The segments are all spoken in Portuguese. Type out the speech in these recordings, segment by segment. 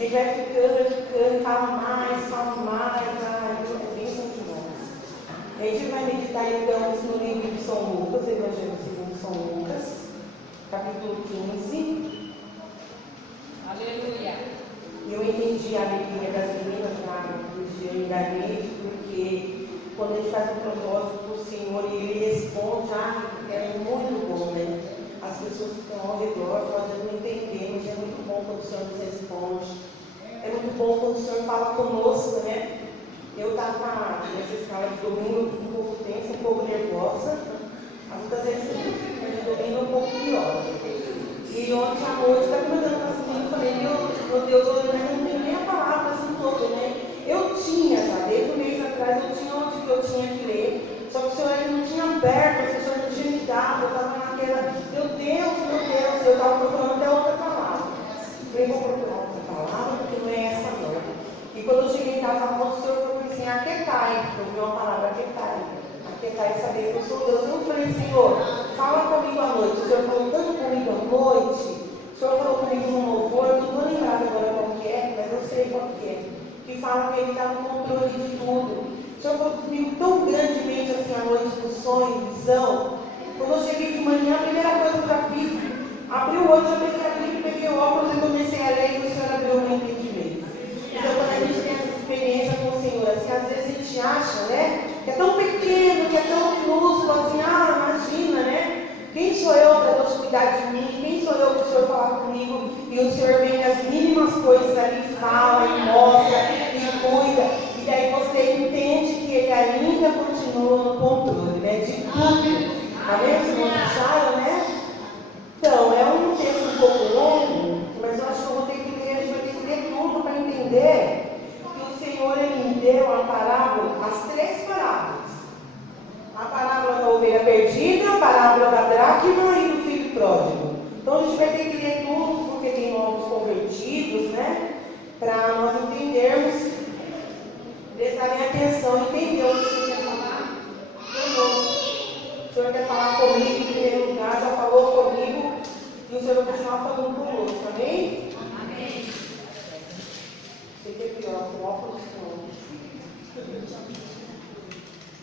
Ele vai ficando, fala mais, é bem continuado. A gente vai meditar então no livro de São Lucas, Evangelho segundo São Lucas, capítulo 15. Aleluia. Eu entendi a alegria das meninas lá do Jean e da Neide, porque quando a gente faz um propósito para o Senhor e Ele responde, é muito bom, né? As pessoas que estão ao redor podem não entender, mas é muito bom quando o Senhor nos responde. É muito bom quando o Senhor fala conosco, né? Eu estava nessa escala de domingo um pouco tensa, um pouco nervosa. Muitas vezes de domingo é um pouco pior. E ontem à noite, estava mandando para cima, eu falei, meu Deus, eu não tenho nem a palavra assim toda, né? Eu tinha, já desde um mês atrás, eu tinha onde que eu tinha que ler, só que o Senhor ainda não tinha aberto, o Senhor não tinha me dado, eu estava naquela, meu Deus, eu estava procurando até outra palavra. Eu vou procurar outra palavra, porque não é essa não. E quando eu cheguei em casa, a mão do Senhor falou assim, aquetai, eu vi uma palavra, aquetai, saber que eu sou Deus. Eu falei, Senhor, fala comigo à noite. O Senhor falou tanto comigo à noite, o Senhor falou comigo no louvor, eu não vou lembrar agora qual que é, mas eu sei qual que é. Que fala que Ele está no controle de tudo. O Senhor falou comigo tão grandemente assim à noite, no sonho, visão. Quando eu cheguei de manhã, a primeira coisa que eu já fiz, abri o olho, já peguei a Bíblia, peguei o óculos e comecei a ler e o Senhor abriu o meu entendimento. Então, quando a gente tem essa experiência com o Senhor, assim, às vezes a gente acha, né, que é tão pequeno, que é tão minúsculo, assim, imagina, né? Quem sou eu para Deus cuidar de mim? Quem sou eu para o Senhor falar comigo? E o Senhor vem nas mínimas coisas ali, fala, e mostra, e cuida. E daí você entende que Ele ainda continua no controle, né? De tudo. Amém? Vocês não acharam, né? Então, é um texto um pouco longo, mas eu acho que eu vou ter que ler, a gente vai ter que ler tudo para entender que o Senhor, Ele me deu a parábola, as 3 parábolas. A parábola da ovelha perdida, a parábola da dracma e do filho pródigo. Então a gente vai ter que ler tudo, porque tem novos convertidos, né? Para nós entendermos, prestarem atenção e entender o que o Senhor quer falar conosco. O Senhor quer falar comigo, em primeiro lugar, já falou comigo, e o Senhor vai continuar falando conosco, amém? Amém. Sei que é pior, com óculos não.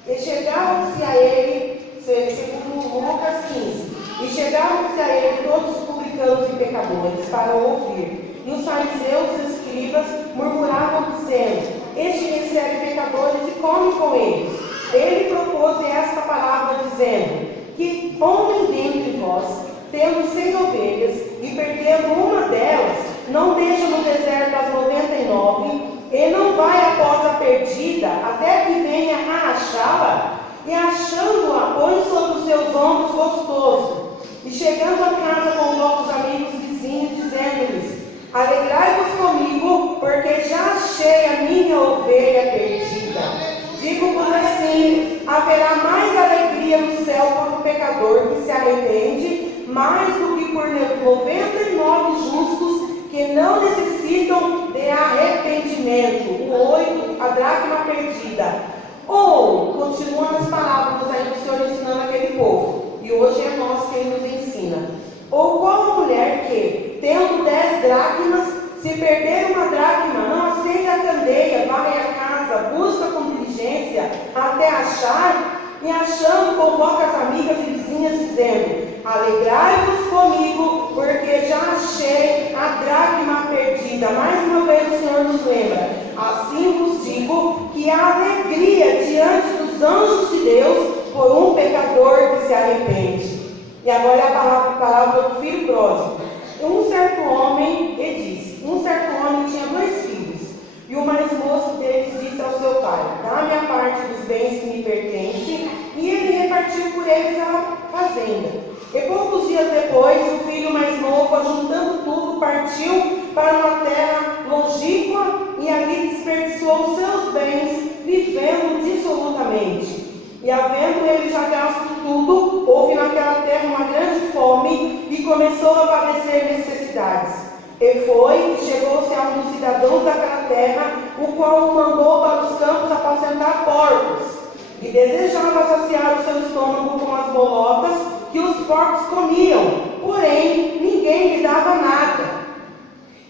E chegaram-se a ele, segundo Lucas 15, e chegaram-se a ele todos os publicanos e pecadores para ouvir. E os fariseus e os escribas murmuravam, dizendo, este recebe pecadores e come com eles. Ele propôs esta palavra, dizendo, que homem dentre vós, tendo 100 ovelhas, e perdendo uma delas, não deixa no deserto as 99, e não vai após a perdida, até que venha a achá-la, e achando-a, põe sobre os seus ombros gostoso, e chegando a casa com vossos amigos vizinhos, dizendo-lhes, alegrai-vos comigo, porque já achei a minha ovelha perdida. Digo-vos assim, haverá mais alegria no céu por um pecador que se arrepende, mais do que por 99 justos que não necessitam de arrependimento. O 8, a dracma perdida. Ou, continuando as parábolas aí do Senhor ensinando aquele povo, e hoje é nós quem nos ensina. Ou qual a mulher que, tendo 10 dracmas, se perder uma dracma, não acende a candeia, varre a casa, busca com diligência até achar, e achando convoca as amigas e vizinhas, dizendo, alegrai-vos comigo, porque já achei a dracma perdida. Mais uma vez o Senhor nos lembra, assim vos digo, que há alegria diante dos anjos de Deus por um pecador que se arrepende. E agora é a palavra do filho pródigo. Um certo homem, ele disse, um certo homem tinha 2 filhos, e o mais moço deles disse ao seu pai, dá-me a parte dos bens que me pertencem, e ele repartiu por eles a fazenda. E poucos dias depois, o filho mais novo, ajuntando tudo, partiu para uma terra longínqua, e ali desperdiçou os seus bens, vivendo dissolutamente. E havendo ele já gasto tudo, houve naquela terra uma grande fome, e começou a padecer necessidades. E foi, e chegou-se a um dos cidadãos daquela terra, o qual o mandou para os campos apacentar porcos, e desejava saciar o seu estômago com as bolocas que os porcos comiam, porém ninguém lhe dava nada.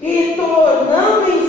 E tornando em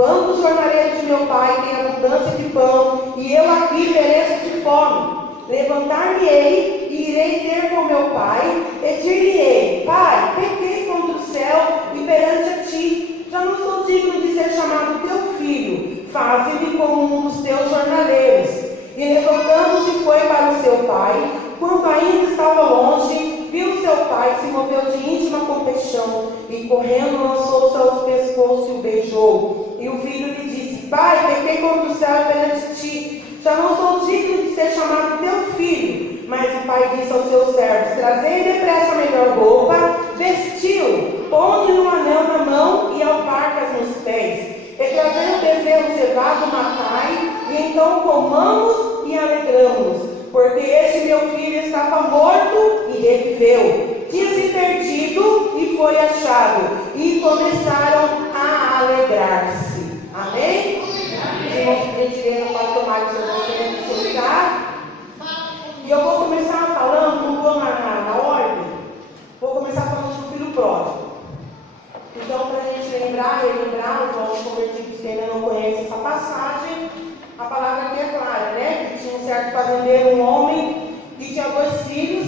enquanto os jornaleiros de meu pai têm abundância de pão, e eu aqui pereço de fome. Levantar-me-ei e irei ter com meu pai, e dir-lhe-ei: Pai, pequei contra o céu e perante a ti, já não sou digno de ser chamado teu filho, faze-me como um dos teus jornaleiros. E levantando-se foi para o seu pai. Quando ainda estava longe, viu seu pai, se moveu de íntima compaixão, e correndo lançou-se aos pescoços e o beijou. E o filho lhe disse: Pai, pequei contra o céu e perante ti, já não sou digno de ser chamado teu filho. Mas o pai disse aos seus servos: Trazei depressa a melhor roupa, vestiu, ponde-lhe um anel na mão e alparcas nos pés. E trazei o bezerro cevado, matai, e então comamos e alegramos, porque este meu filho estava morto e reviveu, tinha se perdido e foi achado, e começaram a alegrar-se. Amém? Irmãos, a gente pode tomar o seu lugar. E eu vou começar falando, não vou na ordem, vou começar falando do filho pródigo. Então, para a gente relembrar, os nossos convertidos que ainda não conhecem essa passagem, a palavra aqui é clara, né? Que tinha um certo fazendeiro, um homem, que tinha 2 filhos,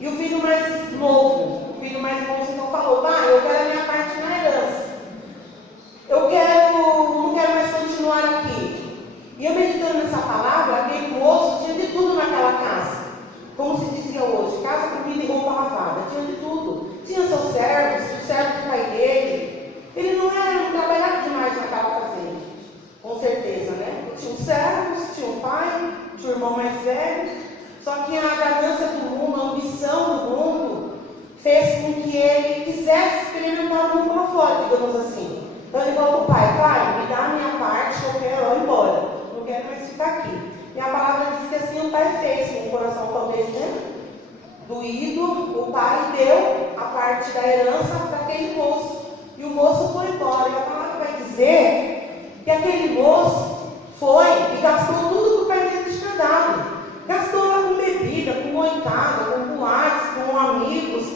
e o filho mais novo, então falou: Pai, eu quero a minha parte na herança. Não quero mais continuar aqui. E eu meditando nessa palavra, aquele moço tinha de tudo naquela casa. Como se dizia hoje, casa, comida e roupa lavada, tinha de tudo. Tinha seus servos, o servo do pai dele. Ele não trabalhava demais naquela fazenda, com certeza, né? Tinha os servos, tinha o pai, tinha o irmão mais velho. Só que a ganância do mundo, a ambição do mundo, fez com que ele quisesse experimentar o mundo lá fora, digamos assim. Então ele falou para o pai: Pai, me dá a minha parte, que eu quero ir embora, não quero mais ficar aqui. E a palavra diz que assim o pai fez, com o coração talvez, né, doído, o pai deu a parte da herança para aquele moço. E o moço foi embora. E a palavra vai dizer que aquele moço foi e gastou tudo que o pai dele tinha dado. Gastou lá com bebida, com noitada, com boates, com amigos,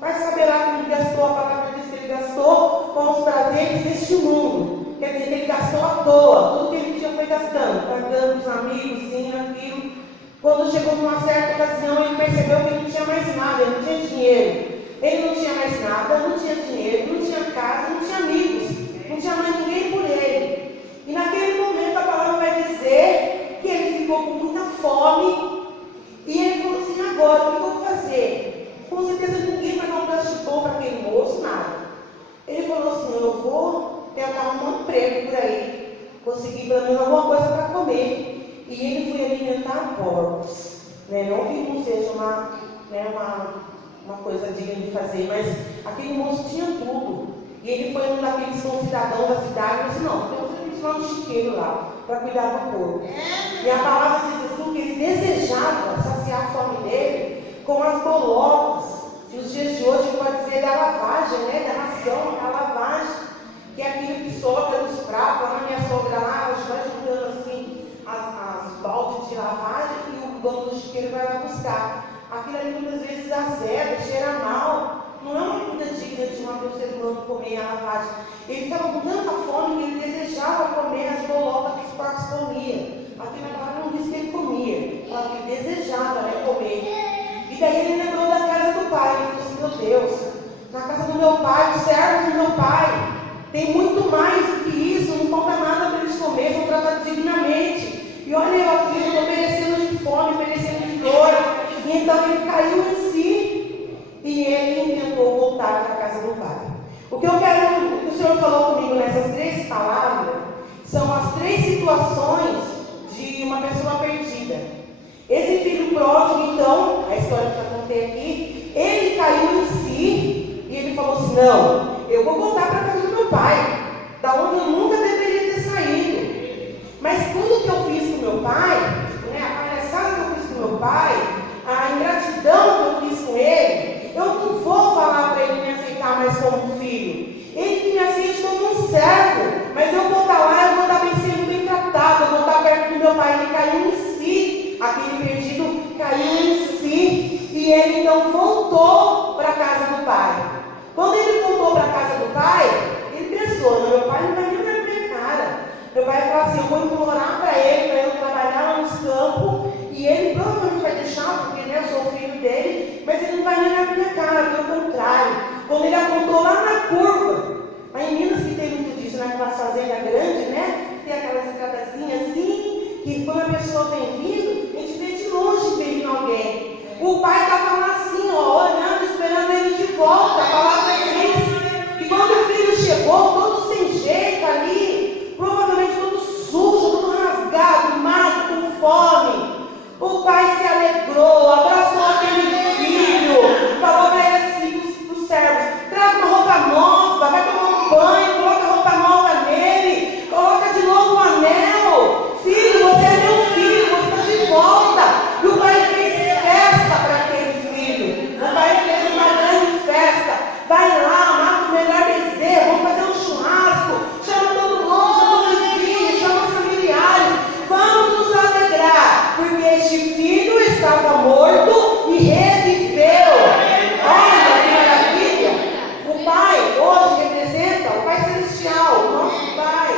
vai saber lá como ele gastou. A palavra diz que ele gastou com os prazeres deste mundo. Quer dizer, que ele gastou à toa, tudo que ele tinha foi gastando, pagando os amigos, aquilo. Quando chegou numa certa ocasião, ele percebeu que ele não tinha mais nada, ele não tinha dinheiro. Ele não tinha mais nada, não tinha dinheiro, não tinha casa, não tinha amigos, não tinha mais ninguém por ele. E naquele momento a palavra vai dizer que ele ficou com muita fome, e ele falou assim: agora, o que eu vou fazer? Com certeza ninguém vai dar um pedaço de pão para aquele moço, nada. Ele falou assim: eu vou tentar um emprego por aí, conseguir pelo menos alguma coisa para comer. E ele foi alimentar porcos, né? Não que não seja uma coisa digna de fazer, mas aquele moço tinha tudo. E ele foi um daqueles cidadãos da cidade e disse: não, temos lá um chiqueiro lá para cuidar do porco. E a palavra diz assim que ele desejava saciar a fome dele com as bolotas. E os dias de hoje pode dizer da lavagem, né? Da ração, da lavagem, que é aquilo que sobra dos pratos. Lá na minha sogra lá, ela vai juntando assim as baldes de lavagem e o dono do chiqueiro vai lá buscar. Aquilo ali muitas vezes azeda, cheira mal. Não é uma comida digna de um ser humano comer a lavagem. Ele estava com tanta fome que ele desejava comer as bolotas que os porcos comiam. Aqui na palavra não diz que ele comia, mas que ele desejava, né, comer. E daí ele lembrou da casa do pai. Ele falou assim: meu Deus, na casa do meu pai, os servos do meu pai, tem muito mais do que isso, não falta nada para eles comerem, são tratados dignamente. E olha eu aqui, eu estou perecendo de fome, perecendo de dor. E então ele caiu em si e ele tentou voltar para a casa do pai. O que eu quero que o Senhor falou comigo nessas 3 palavras são as 3 situações de uma pessoa perdida. Esse filho pródigo, então, a história que eu contei aqui, ele caiu em si e ele falou assim: não, eu vou voltar para a casa do meu pai, da onde eu nunca deveria ter saído. Mas tudo que eu fiz com meu pai, né, a palhaçada que eu fiz com meu pai, a ingratidão que eu fiz com ele, eu não vou falar para ele me aceitar mais como filho. Ele que me aceite como um servo, mas eu vou estar lá, eu vou estar sendo bem tratado, eu vou estar perto do meu pai. Ele caiu em si, aquele perdido caiu em si, e ele então voltou para a casa do pai. Quando ele voltou para a casa do pai, pessoa vem vindo, a gente vê de longe vindo alguém. O pai estava lá assim, ó, olhando, esperando ele de volta. A palavra diz. E quando o filho chegou, todo sem jeito ali, provavelmente todo sujo, todo rasgado, magro, com fome. O pai se alegrou, abraçou aquele filho, falou para ele assim, para os servos: traga uma roupa nova, vai tomar um banho, coloca roupa nova nele, coloca de novo um anel. Filho, você é meu filho, você está de volta. E o pai fez festa para aquele filho. O pai fez uma grande festa. Vai lá, mata o melhor bezerro, vamos fazer um churrasco. Chama todo mundo, chama os filhos, chama os familiares. Vamos nos alegrar, porque este filho estava morto e reviveu. Olha que maravilha! O Pai hoje representa o Pai Celestial, o nosso Pai.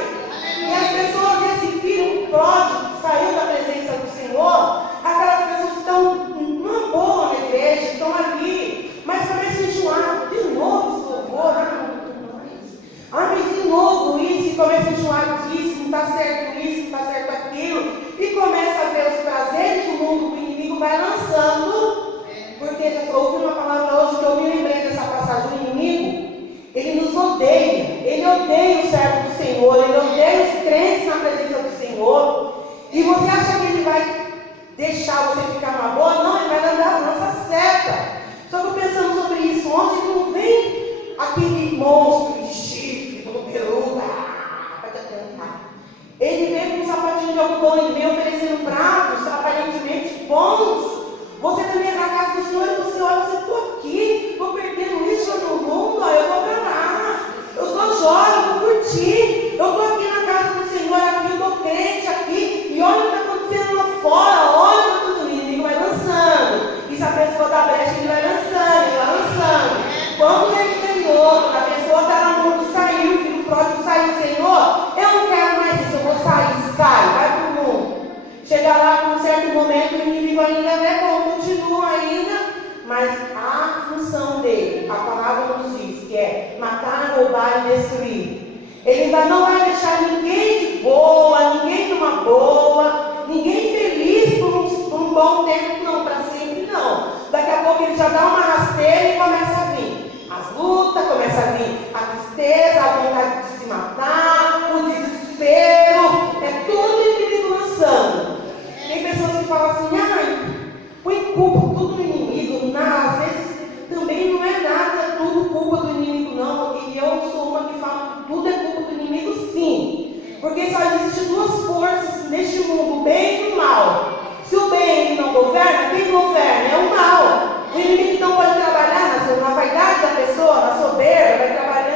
E as pessoas, esse filho pródigo que saiu da presença do Senhor, aquelas pessoas que estão numa boa na igreja, estão ali, mas começam a enjoar. De novo esse louvor, mas de novo isso, e começa a enjoar disso, não está certo isso, não está certo aquilo, e começa a ver os prazeres do mundo que o inimigo vai lançando, porque já ouvi uma palavra hoje que eu me lembrei dessa passagem. O inimigo, ele nos odeia, ele odeia o servo do Senhor, ele odeia os crentes na presença do Senhor, e você acha que ele vai deixar você ficar numa boa? Não, ele vai dar a lança certa. Só que eu pensando sobre isso ontem, que não vem aquele monstro de chifre, todo peludo, para tentar. Ele vem com um sapatinho de algodão, ele vem oferecendo pratos aparentemente bons. Você também é na casa do Senhor e você olha, você estou aqui, estou perdendo isso no mundo, eu vou para lá. Eu sou jovem, eu vou curtir. Eu estou aqui na casa do Senhor, aqui, eu estou crente aqui, e olha o que está acontecendo lá fora, olha o que está acontecendo. O inimigo vai lançando. E se a pessoa dá brecha, ele vai lançando, ele vai lançando. Quando ele Senhor, a pessoa está na mão do saiu, o filho pródigo saiu, Senhor, eu não quero mais isso, eu vou sair, sai, vai para o mundo. Chega lá, com um certo momento, o inimigo ainda é bom, continua ainda, mas a função dele, a palavra nos diz, que é matar, roubar e destruir. Ele ainda não vai deixar ninguém de boa, ninguém de uma boa, ninguém feliz por um bom tempo, não, para sempre não. Daqui a pouco ele já dá uma rasteira e começa a vir as lutas, começa a vir a tristeza, a vontade de se matar, o desespero, é tudo o inimigo lançando. Tem pessoas que falam assim, põe culpa tudo no inimigo. Não, às vezes também não é nada tudo culpa do inimigo, não. E eu sou uma que fala que tudo é culpa do inimigo, sim. Porque só existem duas forças neste mundo, o bem e o mal. Se o bem não governa, quem governa é o mal. O inimigo não pode trabalhar na vaidade da pessoa, na soberba, vai trabalhando,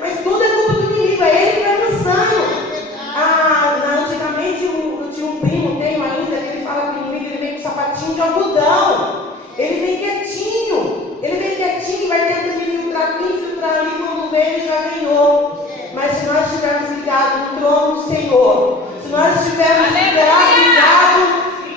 mas tudo é culpa do inimigo, é ele que vai lançando. Antigamente eu tinha um primo, tenho ainda, que ele fala que o inimigo ele vem com sapatinho de algodão. Ele vem quietinho, vai tentando infiltrar aqui, infiltrar ali, quando vê ele já ganhou. Mas se nós estivermos ligados no trono do Senhor, se nós estivermos ligados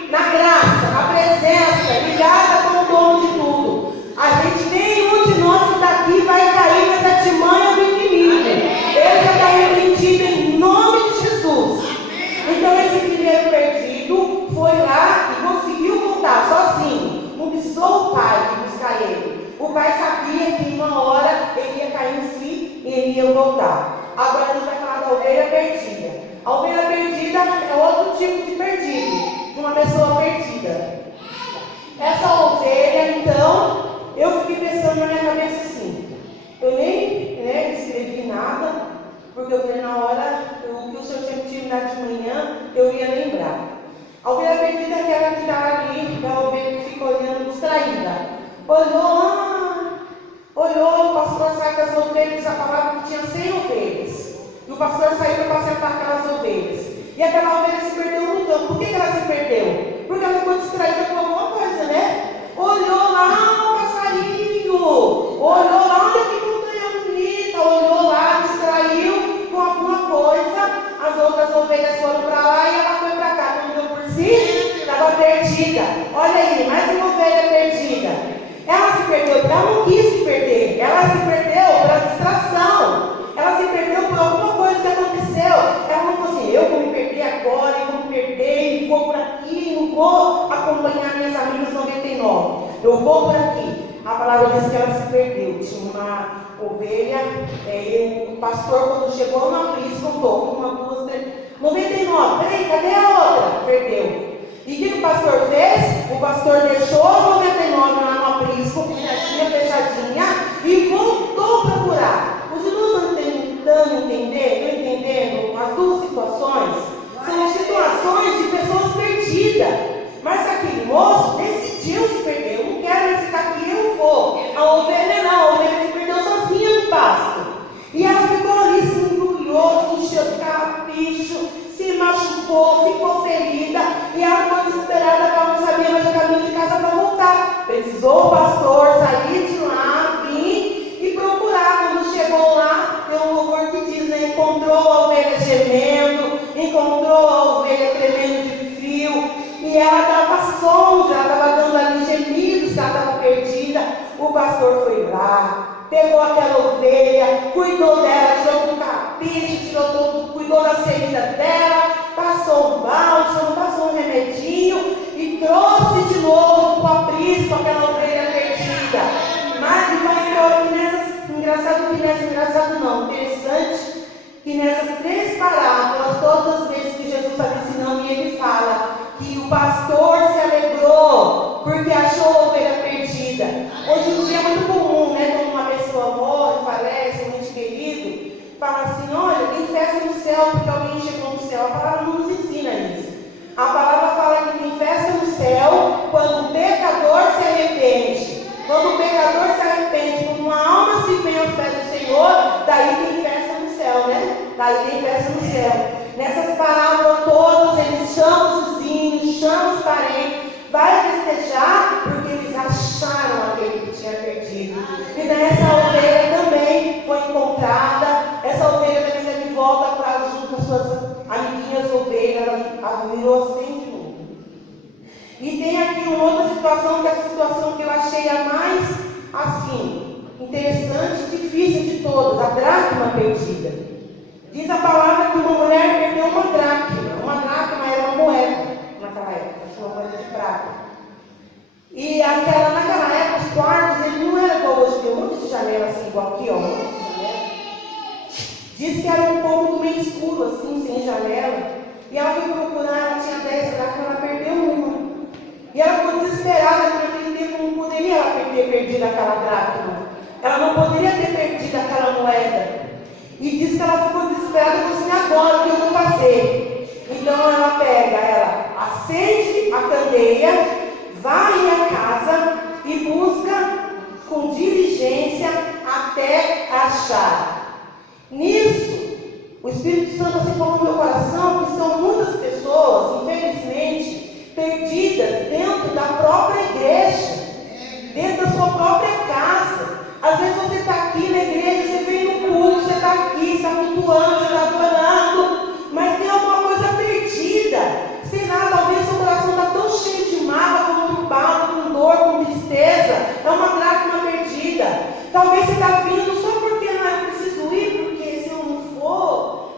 na graça, na presença, ligada com o dono de tudo, a gente, nenhum de nós que está aqui vai cair nessa artimanha do inimigo. Ele já está repreendido em nome de Jesus. Então esse primeiro perdido foi lá e conseguiu voltar sozinho. Não precisou o pai ir buscar ele. O pai sabia que uma hora ele ia cair em si e ele ia voltar. Agora a gente vai falar da ovelha perdida. A ovelha perdida é outro tipo de perdido, de uma pessoa perdida. Essa ovelha, então, eu fiquei pensando na minha cabeça assim, eu nem escrevi nada, porque eu falei, na hora, o que o Senhor tinha me tirado de manhã, eu ia lembrar. A ovelha perdida é aquela que está ali, a ovelha que fica olhando distraída. Olhou, o pastor sai das ovelhas, a palavra que tinha 100 ovelhas. E o pastor saiu para apacentar aquelas ovelhas. E aquela ovelha se perdeu no campo. Por que ela se perdeu? Porque ela ficou distraída com alguma coisa, né? Olhou lá o passarinho, olhou lá, olha que montanha bonita, olhou lá, distraiu com alguma coisa. As outras ovelhas foram para lá e ela foi para cá. Quando deu por si, estava perdida. Olha aí, mais uma ovelha perdida. Ela se perdeu, ela não quis se perder. Ela se perdeu pela distração. Ela se perdeu por alguma coisa que aconteceu. Ela não falou assim, eu vou me perder agora, eu vou me perder, e vou Eu vou por aqui. A palavra diz que ela se perdeu. Tinha uma ovelha, e o pastor, quando chegou no aprisco, contou: 1, 2, 3, 99. Peraí, cadê a outra? Perdeu. E o que o pastor fez? O pastor deixou 99 lá no aprisco, fechadinha, e voltou a procurar. Os irmãos estão tentando entendendo as duas situações? São situações de pessoas perdidas. Mas aquele moço decidiu se perder. Eu não quero mais ficar aqui, eu vou. A ovelha não, a ovelha se perdeu sozinha no pasto. E ela ficou ali, se embrulhou, se encheu de carrapicho, se machucou, ficou ferida. E ela ficou desesperada, ela não sabia mais o caminho de casa para voltar. Precisou o pastor sair de lá, vir e procurar. Quando chegou lá, tem um louvor que diz, né? Encontrou a ovelha gemendo, encontrou a ovelha tremendo de frio. E ela dava sons, ela estava dando ali gemidos, que ela estava perdida. O pastor foi lá, pegou aquela ovelha, cuidou dela, tirou do capite, tirou tudo, cuidou das feridas dela, passou um bálsamo, passou um remedinho e trouxe de novo para o aprisco aquela ovelha perdida. Mas o pastor, interessante, que nessas 3 parábolas, todas as vezes que Jesus está ensinando, e ele fala que o pastor se alegrou porque achou a ovelha perdida. Hoje em dia é muito comum, né? Quando uma pessoa morre, falece, um ente querido, fala assim: olha, tem festa no céu porque alguém chegou no céu. A palavra não nos ensina isso. A palavra fala que tem festa no céu quando o pecador se arrepende. Quando o pecador se arrepende, quando uma alma se vem aos pés do Senhor, daí tem festa no céu, né? Daí tem festa no céu. Nessas parábolas todas, eles chamam os vizinhos, chamam os parentes, vai festejar porque eles acharam aquele que tinha perdido. E nessa ovelha também foi encontrada, essa ovelha também está de volta para junto com as suas amiguinhas ovelhas, ela virou assim de novo. E tem aqui uma outra situação, que é a situação que eu achei a mais, assim, interessante e difícil de todas, a dracma perdida. Diz a palavra que uma mulher perdeu uma dracma. Uma dracma era uma moeda naquela época, uma moeda de prata. E naquela época, os quartos, ele não era igual hoje, tem um monte de janela assim, igual aqui, ó, um monte de janela. Diz que era um cômodo meio escuro, assim, sem janela. E ela foi procurar, ela tinha 10 dracmas, ela perdeu uma. E ela ficou desesperada, porque naquele tempo não poderia ela ter perdido aquela dracma. Ela não poderia ter perdido aquela moeda. E diz que ela ficou desesperada e falou assim: agora o que eu vou fazer? Então ela acende a candeia, varre a casa e busca com diligência até achar. Nisso, o Espírito Santo assim falou no meu coração que são muitas pessoas, infelizmente, perdidas dentro da própria igreja, dentro da sua própria casa. Às vezes você está aqui na igreja, você vem no culto, você está aqui, está cultuando, você está adorando, mas tem alguma coisa perdida. Sei lá, talvez seu coração está tão cheio de mágoa, conturbado, com dor, com tristeza. É uma dracma perdida. Talvez você está vindo só porque não é preciso ir, porque se eu não for,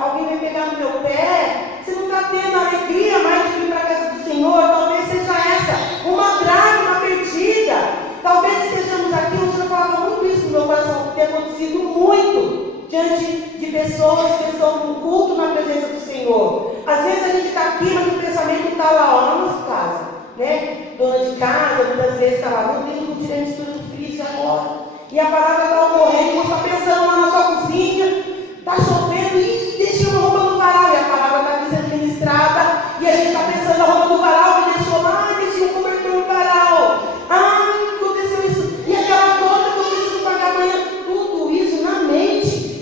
alguém vai pegar no meu pé. Você não está tendo alegria mais de vir para a casa do Senhor. Talvez seja essa, uma dracma perdida. Talvez estejamos aqui, o Senhor falava muito isso no meu coração, que tem acontecido muito diante de pessoas que estão no culto na presença do Senhor. Às vezes a gente está aqui, mas o pensamento está lá na nossa casa, né? Dona de casa, muitas vezes está lá, meu Deus, não tirei a mistura do filho agora. E a palavra está ocorrendo, você está pensando lá na sua cozinha, está chovendo, e deixei uma roupa no varal, e a palavra está aqui sendo ministrada, e a gente está pensando na roupa do varal, que deixou lá, deixei um cobertor no varal.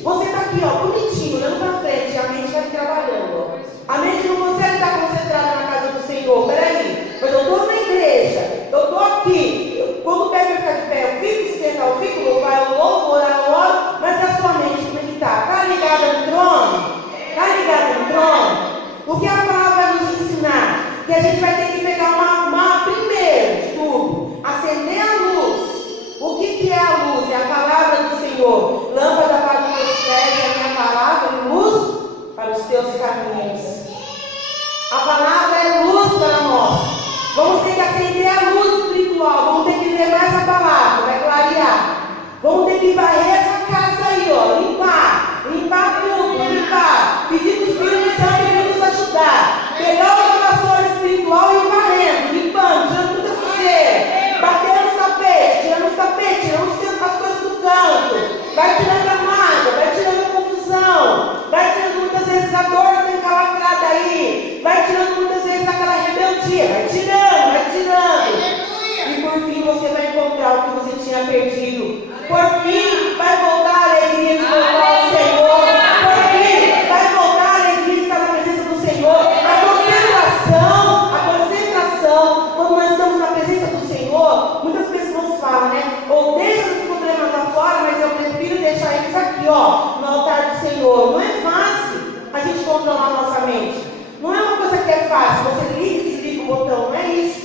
Você está aqui, ó, bonitinho, olhando para frente, a mente está trabalhando. Ó. A mente não consegue estar concentrada na casa do Senhor. Peraí, mas eu estou na igreja, eu estou aqui. Quando pego para ficar de pé, eu fico sentar, eu fico louvar, eu louvo, orar, eu oro, mas a sua mente, como é que está? Está ligada no trono? Está ligada no trono? O que a palavra vai nos ensinar? Que a gente vai ter que pegar primeiro de tudo, acender a luz. O que é a luz? É a palavra do Senhor. Lâmpada para os teus pés, é a minha palavra, e luz para os teus caminhos. A palavra é luz para nós. Vamos ter que acender a luz espiritual e varrer essa casa aí, ó, limpar tudo, pedir para o Espírito Santo vir nos ajudar, pegar o vassoura espiritual e ir varrendo, limpando, tirando muita sujeira, batendo os tapetes, tirando as coisas do canto, vai tirando a mágoa, vai tirando a confusão, vai tirando muitas vezes a dor que tem calacrada aí, vai tirando muitas vezes aquela rebeldia, vai tirando. E por fim você vai encontrar o que você tinha perdido. Por fim vai voltar a alegria de voltar ao Senhor. Por fim vai voltar a alegria de estar na presença do Senhor. A concentração, quando nós estamos na presença do Senhor, muitas pessoas falam, né? Ou deixa os problemas lá fora, mas eu prefiro deixar eles aqui, ó, no altar do Senhor. Não é fácil a gente controlar a nossa mente. Não é uma coisa que é fácil, você liga e desliga o botão, não é isso.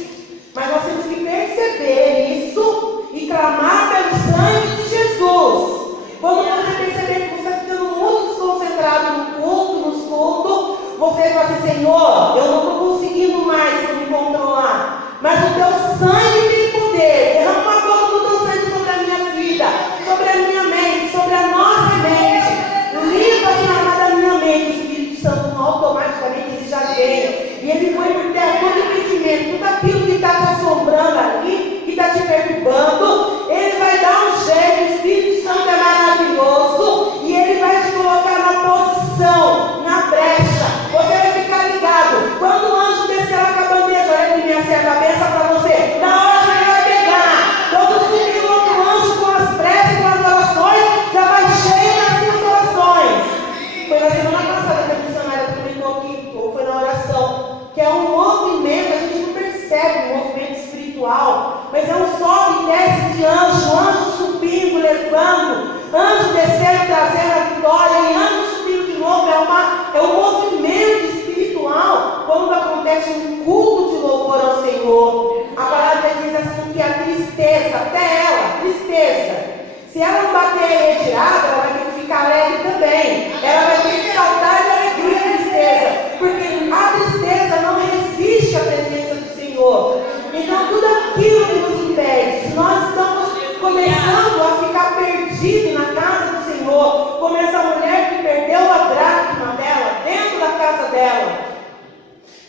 Mas nós temos que perceber isso e clamar pelo sangue de Jesus. Quando você perceber que você está ficando muito desconcentrado no culto, nos cultos, você vai dizer, Senhor, eu não estou conseguindo mais me controlar, mas o teu sangue tem poder. Derrama agora o teu sangue sobre a minha vida, sobre a minha mente, sobre a nossa mente. Limpa a chamada da minha mente. O Espírito Santo automaticamente ele já veio. E ele foi por terra todo impedimento, tudo aquilo que está te assombrando ali, que está te perturbando, ele vai dar um jeito. O Espírito Santo é maravilhoso e ele vai te colocar na posição, na brecha. Você vai ficar ligado. Quando o anjo descer lá com a bandeja, olha que minha serva, a benção para você. Na hora que ele vai pegar, quando subir o outro anjo com as preces, com as orações, já vai cheio nas suas orações. Foi na semana passada que a missionária comentou aqui, ou foi na oração, que é um movimento, a gente não percebe um movimento espiritual, mas é um sobe e desce de anjo subindo, levando, anjo descendo, trazendo a vitória, e anjo subindo de novo. É um movimento espiritual quando acontece um culto de louvor ao Senhor. A palavra diz assim que a tristeza, até ela, se ela não bater e retirada, ela vai ter que ficar alegre também. Ela vai ter que saltar de alegria e tristeza, porque a tristeza não resiste à presença do Senhor. Então tudo aquilo que nos impede, se nós estamos começando a ficar perdidos na casa do Senhor, como essa mulher que perdeu a dracma dela dentro da casa dela,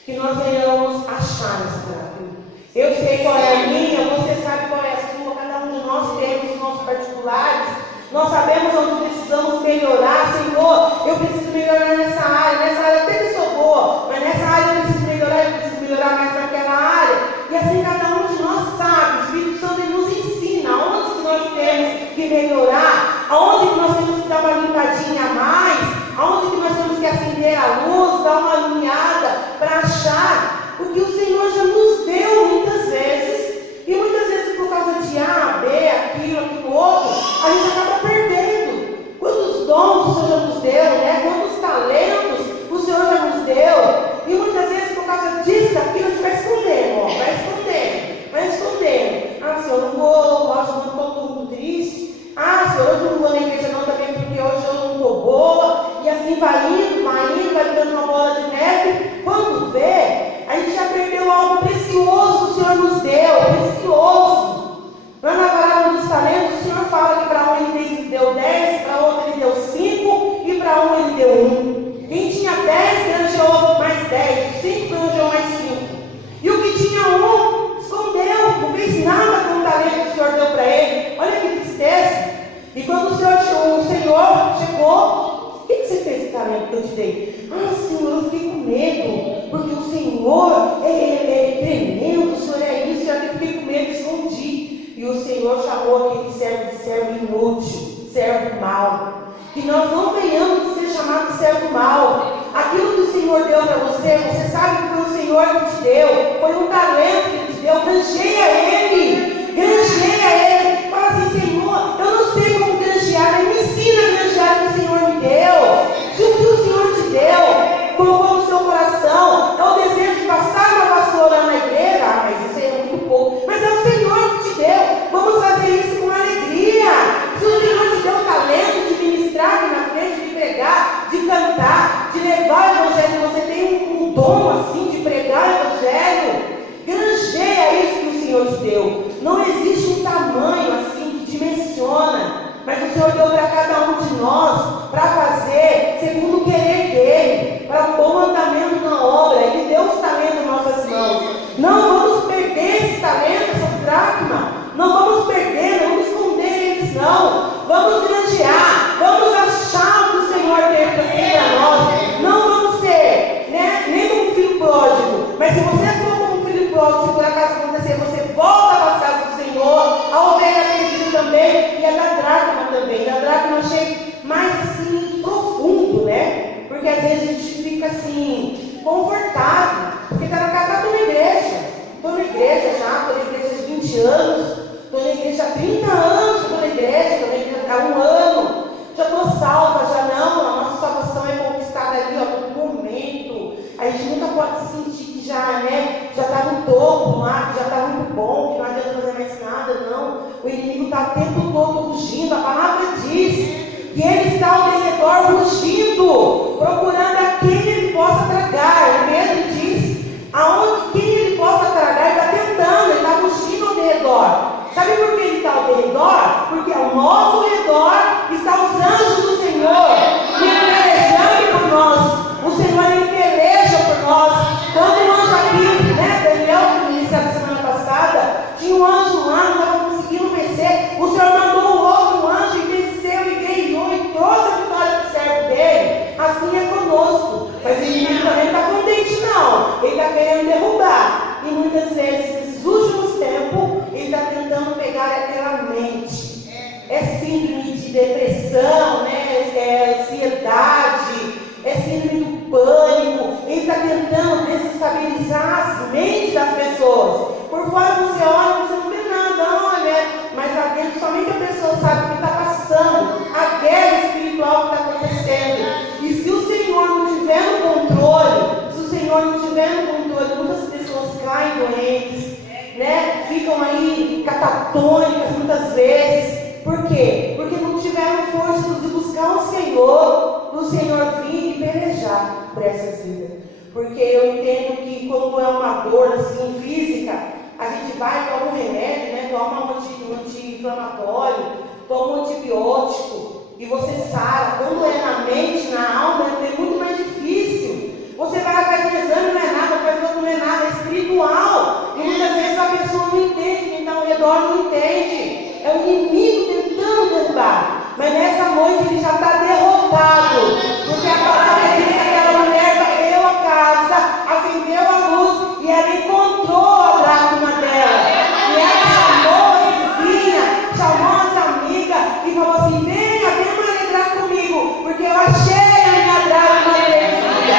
que nós venhamos achar essa dracma. Eu sei qual é a minha, você sabe qual é a sua, cada um de nós temos os nossos particulares. Nós sabemos onde precisamos melhorar. Senhor, eu preciso melhorar nessa área até que sou boa, mas nessa área eu preciso melhorar mais naquela área. E assim cada um de nós sabe, o Espírito Santo ele nos ensina aonde que nós temos que melhorar, aonde que nós temos que dar uma limpadinha a mais, aonde que nós temos que acender a luz, dar uma alinhada para achar o que o Senhor já nos deu muitas vezes. E muitas vezes por causa de A, B, aquilo, outro, a gente acaba perdendo. Quantos dons o Senhor já nos deu, né? Quantos talentos o Senhor já nos deu. E muitas vezes por causa disso, daquilo, a gente vai escondendo. Ah, Senhor, não vou, hoje eu não estou muito triste. Ah, Senhor, hoje eu não vou na igreja não também, porque hoje eu não estou boa. E assim vai virando uma bola de neve. Quando vê, a gente já perdeu algo precioso que o Senhor nos deu, precioso. Lá na parábola dos talentos, o Senhor fala que para um ele deu 10, para outro ele deu 5 e para um ele deu 1. Quem tinha 10 granjeou mais 10, 5 granjeou mais 5. E o que tinha 1 escondeu, não fez nada com o talento que o Senhor deu para ele. Olha que tristeza. E quando o Senhor chegou, o que você fez com o talento que eu te dei? Ah, Senhor, eu fiquei com medo, porque o Senhor é tremendo, o Senhor é isso, eu fiquei com medo e escondi. E o Senhor chamou aquele servo de servo inútil, servo mau. Que nós não venhamos ser chamados de servo mau. Aquilo que o Senhor deu para você, você sabe que foi o Senhor que te deu, foi um talento que ele te deu, granjeia ele. Fala assim, Senhor, eu não sei como granjear, mas me ensina a granjear o que o Senhor me deu. Se o que o Senhor te deu, colocou no seu coração, é o desejo de passar uma vassoura na igreja, mas isso é muito pouco, mas é o Senhor que te deu, vamos fazer isso com alegria. Se o Senhor te deu o talento de ministrar aqui na frente, de pregar, de cantar, de levar o evangelho, você tem um dom assim de pregar o evangelho, granjeia isso que o Senhor te deu. Não existe um tamanho assim que dimensiona, mas o Senhor deu para cada um de nós para fazer segundo o querer dele, para um bom andamento na obra. Ele deu os talentos em nossas mãos. Não vamos perder esse talento, essa dracma. Não vamos perder, não vamos esconder eles, não. Vamos granjear, vamos achar o que o Senhor tem para nós. Não vamos ser, né, nem como filho pródigo. Mas se você for como filho pródigo, se por acaso acontecer, você volta para a casa do Senhor. A ovelha perdida também, e a da dracma também. Da dracma eu achei mais assim, profundo, né? Porque às vezes a gente fica assim, confortável. Porque está na casa, estou na igreja. Estou na igreja já, estou na igreja há 20 anos. Estou na igreja há 30 anos, estou na igreja há 1 ano. Já estou salva, já não. A nossa salvação é conquistada ali, ó, todo momento. A gente nunca pode sentir que já, né, já está no topo lá, que já está muito bom, que não adianta fazer mais nada, não. O inimigo está o tempo todo rugindo. A palavra diz que ele está ao redor rugindo, procurando a quem ele possa tragar. O Pedro diz, aonde quem ele possa tragar, ele está tentando, ele está rugindo ao redor. Sabe por que ele está ao redor? Porque ao nosso redor estão os anjos do Senhor, pelejando por nós. O Senhor, ele peleja por nós. Quando o anjo aqui, né, Daniel, que iniciou a semana passada, tinha um anjo lá, não estava conseguindo vencer. O Senhor mandou o outro anjo e venceu e guerreou e trouxe a vitória para o servo dele. Assim é conosco. Mas o inimigo também não está contente, não. Ele está querendo derrubar. E muitas vezes, nesses últimos tempos, ele está tentando pegar aquela mente. É síndrome de depressão, né? É ansiedade, é síndrome do pânico. Ele está tentando desestabilizar as mentes das pessoas. Por fora você olha e você não vê nada, olha, mas lá dentro somente a pessoa sabe o que está passando, a guerra espiritual que está acontecendo. E se o Senhor não tiver no controle, se o Senhor não tiver no controle, muitas pessoas caem doentes, né? Ficam aí catatônicas muitas vezes. Por quê? Porque não tiveram força de buscar o Senhor vir e pelejar por essas vidas. Porque eu entendo que quando é uma dor assim física, a gente vai, toma um remédio, né? Toma um anti-inflamatório, toma um antibiótico e você sara. Quando é na mente, na alma, é muito mais difícil. Você vai fazer um exame, não é nada, faz outro, não é nada, é espiritual. E muitas vezes a pessoa não entende, quem está ao redor não entende. É o inimigo tentando derrubar. Mas nessa noite ele já está derrotado. Porque a palavra diz que aquela mulher varreu a casa, acendeu a luz e ela encontrou a dracma dela. E ela chamou a vizinha, chamou as amigas e falou assim: venha me alegrar comigo, porque eu achei a minha dracma perdida.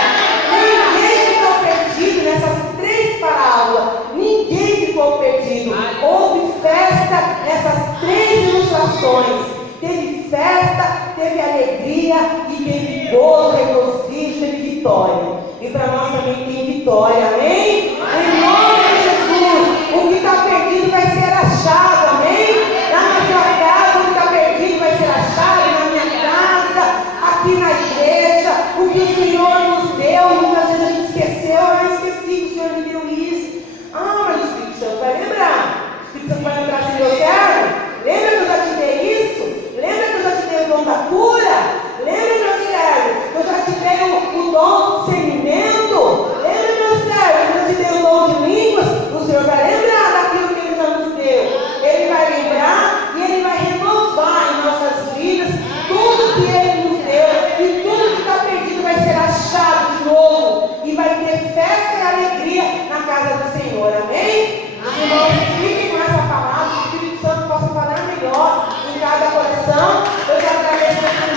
Ninguém ficou perdido nessas 3 parábolas. Ninguém ficou perdido. Houve festa nessas 3 ilustrações. Teve festa, teve alegria e teve gozo, regozijo, teve vitória. E para nós também tem vitória, amém? Em nome de Jesus, o que está perdido vai ser achado, amém? Lá na sua casa, o que está perdido vai ser achado, na minha casa, aqui na igreja, o que o Senhor